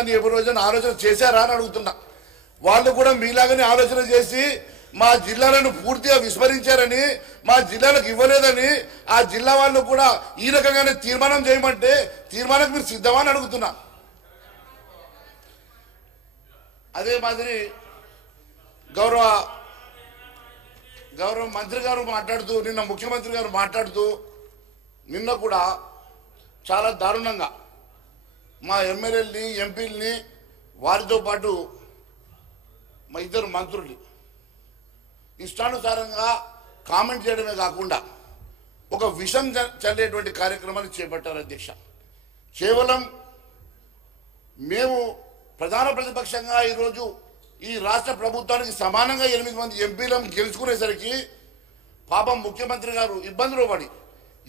ఎవరి రోజున ఆలోచన చేశారా అని అడుగుతున్నా. వాళ్ళు కూడా మీలాగానే ఆలోచన చేసి మా జిల్లాలను పూర్తిగా విస్మరించారని, మా జిల్లాలకు ఇవ్వలేదని ఆ జిల్లా వాళ్ళు కూడా ఈ రకంగానే తీర్మానం చేయమంటే తీర్మానానికి మీరు సిద్ధమా అని అడుగుతున్నా. అదే మాదిరి గౌరవ మంత్రి గారు మాట్లాడుతూ, నిన్న ముఖ్యమంత్రి గారు మాట్లాడుతూ, నిన్న కూడా చాలా దారుణంగా మా ఎమ్మెల్యేలని ఎంపీలని వారితో పాటు మా ఇద్దరు మంత్రులు ఇష్టానుసారంగా కామెంట్ చేయడమే కాకుండా ఒక విషం చల్లేటువంటి కార్యక్రమాన్ని చేపట్టారు అధ్యక్ష. కేవలం మేము ప్రధాన ప్రతిపక్షంగా ఈరోజు ఈ రాష్ట్ర ప్రభుత్వానికి సమానంగా 8 మంది ఎంపీలను గెలుచుకునేసరికి పాపం ముఖ్యమంత్రి గారు ఇబ్బందులు పడి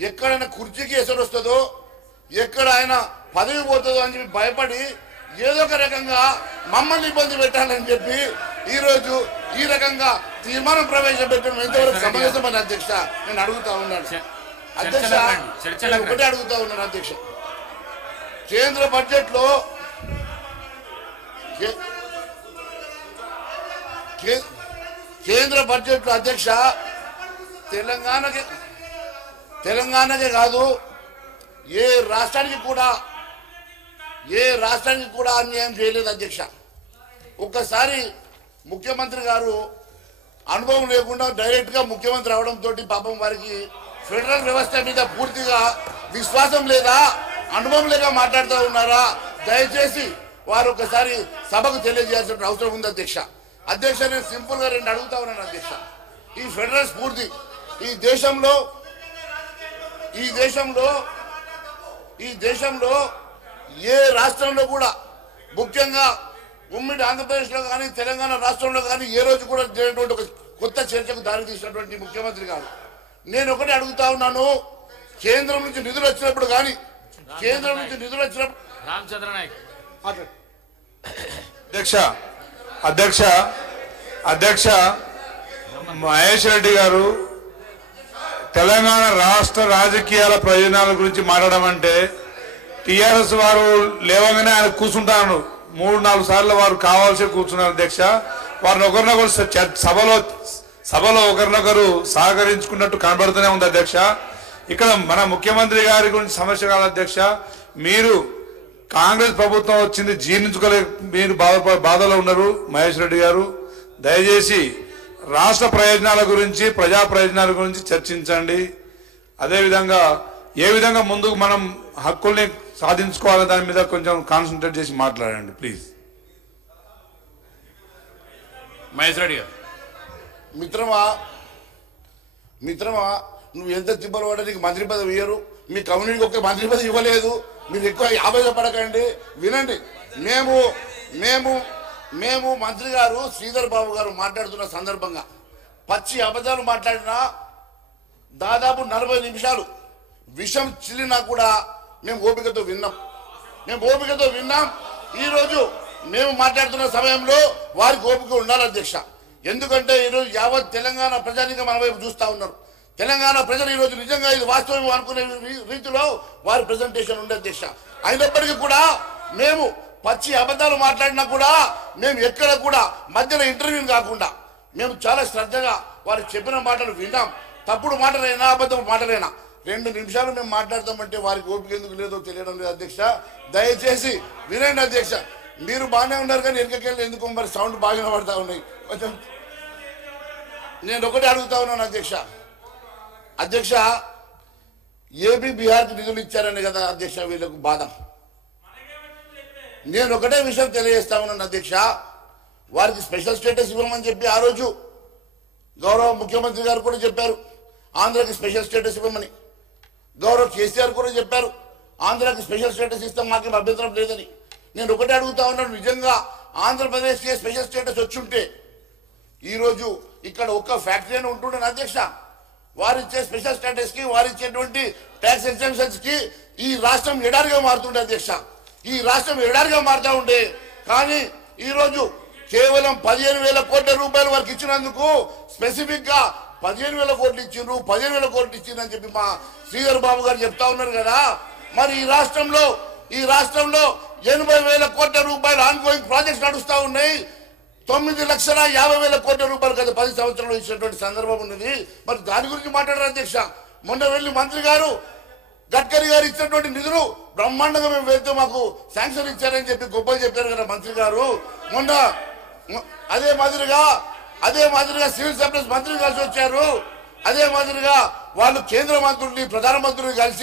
ఎక్కడైనా కుర్చీకి ఎసరు వస్తుందో, ఎక్కడ ఆయన పదవి పోతుందో అని చెప్పి భయపడి ఏదో ఒక రకంగా మమ్మల్ని ఇబ్బంది పెట్టాలని చెప్పి ఈరోజు ఈ రకంగా తీర్మానం ప్రవేశపెట్టడం ఎంతవరకు సమంజసమని అధ్యక్ష నేను అడుగుతా ఉన్నాను. అధ్యక్ష ఒకటే అడుగుతా ఉన్నాను అధ్యక్ష, కేంద్ర బడ్జెట్లో అధ్యక్ష తెలంగాణకే కాదు ఏ రాష్ట్రానికి కూడా అన్యాయం చేయలేదు అధ్యక్ష. ఒక్కసారి ముఖ్యమంత్రి గారు అనుభవం లేకుండా డైరెక్ట్గా ముఖ్యమంత్రి అవడంతో పాపం వారికి ఫెడరల్ వ్యవస్థ మీద పూర్తిగా విశ్వాసం లేదా, అనుభవం లేక మాట్లాడుతూ ఉన్నారా, దయచేసి వారు ఒకసారి సభకు తెలియజేయాల్సిన అవసరం ఉంది అధ్యక్ష. అధ్యక్ష నేను సింపుల్గా 2 అడుగుతా ఉన్నాను అధ్యక్ష. ఈ ఫెడరల్ స్ఫూర్తి ఈ దేశంలో ఏ రాష్ట్రంలో కూడా, ముఖ్యంగా ఉమ్మడి ఆంధ్రప్రదేశ్లో కానీ తెలంగాణ రాష్ట్రంలో కానీ ఏ రోజు కూడా జరిగినటువంటి ఒక కొత్త చర్చకు దారి తీసినటువంటి ముఖ్యమంత్రి గారు, నేను ఒకటి అడుగుతా ఉన్నాను, కేంద్రం నుంచి నిధులు వచ్చినప్పుడు కానీ రామచంద్ర నాయక్ అధ్యక్ష మహేష్ రెడ్డి గారు తెలంగాణ రాష్ట్ర రాజకీయాల ప్రయోజనాల గురించి మాట్లాడమంటే టిఆర్ఎస్ వారు లేవగానే ఆయన కూర్చుంటాను 3-4 సార్లు వారు కావాల్సి కూర్చున్నారు అధ్యక్ష. వారిని ఒకరినొకరు సభలో ఒకరినొకరు సహకరించుకున్నట్టు కనబడుతూనే ఉంది అధ్యక్ష. ఇక్కడ మన ముఖ్యమంత్రి గారి గురించి సమస్య కాదు అధ్యక్ష, మీరు కాంగ్రెస్ ప్రభుత్వం వచ్చింది జీర్ణించుకోలేక మీరు బాధలో ఉన్నారు. మహేష్ రెడ్డి గారు దయచేసి రాష్ట్ర ప్రయోజనాల గురించి, ప్రజా ప్రయోజనాల గురించి చర్చించండి. అదేవిధంగా ఏ విధంగా ముందుకు మనం హక్కుల్ని సాధించుకోవాలని దాని మీద కొంచెం కాన్సన్ట్రేట్ చేసి మాట్లాడండి ప్లీజ్. మహేష్ రెడ్డి గారు. మిత్రమా నువ్వు ఎంత తిప్పలు పడ్డా నీకు మంత్రి పదవి ఇయ్యరు, మీ కమ్యూనిటీకి ఒక మంత్రి పదవి ఇవ్వలేదు, మీరు ఎక్కువ ఆవేశపడకండి. వినండి, మేము మంత్రి గారు శ్రీధర్ బాబు గారు మాట్లాడుతున్న సందర్భంగా పచ్చి అబద్ధాలు మాట్లాడినా దాదాపు 40 నిమిషాలు విషం చిల్లినా కూడా మేము ఓపికతో విన్నాం. ఈరోజు మేము మాట్లాడుతున్న సమయంలో వారికి ఓపిక ఉండాలి అధ్యక్ష. ఎందుకంటే ఈరోజు యావత్ తెలంగాణ ప్రజానికం మన వైపు చూస్తూ ఉన్నారు. తెలంగాణ ప్రజలు ఈరోజు నిజంగా ఇది వాస్తవం అనుకునే రీతిలో వారి ప్రెజెంటేషన్ ఉండే అధ్యక్ష. అయినప్పటికీ కూడా మేము పచ్చి అబద్ధాలు మాట్లాడినా కూడా మేము ఎక్కడ కూడా మధ్యలో ఇంటర్వ్యూ కాకుండా మేము చాలా శ్రద్ధగా వారు చెప్పిన మాటలు విన్నాం. తప్పుడు మాటలైనా అబద్ధం మాటలైనా 2 నిమిషాలు మేము మాట్లాడతామంటే వారికి ఓపిక ఎందుకు లేదో తెలియడం లేదు అధ్యక్ష. దయచేసి వినండి అధ్యక్ష. మీరు బాగానే ఉన్నారు కానీ వెనకకెళ్ళి ఎందుకు మరి సౌండ్ బాగా పడతా ఉన్నాయి కొంచెం. నేను ఒకటి అడుగుతా ఉన్నాను అధ్యక్ష, ఏపీ బీహార్కి నిధులు ఇచ్చారని కదా అధ్యక్ష వీళ్ళకు బాధ. నేను ఒకటే విషయం తెలియజేస్తా ఉన్నాను అధ్యక్ష, వారికి స్పెషల్ స్టేటస్ ఇవ్వమని చెప్పి ఆ రోజు గౌరవ ముఖ్యమంత్రి గారు కూడా చెప్పారు, ఆంధ్రాకి స్పెషల్ స్టేటస్ ఇవ్వమని. గౌరవ కేసీఆర్ కూడా చెప్పారు, ఆంధ్రాకి స్పెషల్ స్టేటస్ ఇస్తాం, మాకేం అభ్యంతరం లేదని. నేను ఒకటే అడుగుతా ఉన్నాను, నిజంగా ఆంధ్రప్రదేశ్కి స్పెషల్ స్టేటస్ వచ్చుంటే ఈరోజు ఇక్కడ ఒక్క ఫ్యాక్టరీ అని ఉంటుండే అధ్యక్ష. వారిచ్చే స్పెషల్ స్టేటస్ కి, వారిచ్చేటువంటి ట్యాక్స్ ఎగ్జామ్షన్స్ కి ఈ రాష్ట్రం ఎడారిగా మారుతుండే అధ్యక్ష. ఈ రాష్ట్రం ఎడారిగా మారుతా ఉండే, కానీ ఈరోజు కేవలం 15,000 కోట్ల రూపాయలు వారికి ఇచ్చినందుకు స్పెసిఫిక్ గా 15,000 కోట్లు ఇచ్చిండ్రు, 15,000 కోట్లు ఇచ్చిండ్రు అని చెప్పి మా శ్రీధర్ బాబు గారు చెప్తా ఉన్నారు కదా. మరి ఈ రాష్ట్రంలో ఈ రాష్ట్రంలో 80,000 కోట్ల రూపాయలు ఆన్గోయింగ్ ప్రాజెక్ట్స్ నడుస్తా ఉన్నాయి. 9,50,000 కోట్ల రూపాయలు గత 10 సంవత్సరాలు ఇచ్చినటువంటి సందర్భం ఉన్నది. మరి దాని గురించి మాట్లాడారు అధ్యక్ష. మొన్న వెళ్ళి మంత్రి గారు గడ్కరీ గారు ఇచ్చినటువంటి నిధులు బ్రహ్మాండంగా మేము వెళ్తే మాకు శాంక్షన్ ఇచ్చారని చెప్పి గొప్పలు చెప్పారు కదా మంత్రి గారు. మొన్న అదే మాదిరిగా సివిల్ సప్లైస్ మంత్రి కలిసి వచ్చారు. అదే మాదిరిగా వాళ్ళు కేంద్ర మంత్రుల్ని ప్రధానమంత్రిని కలిసి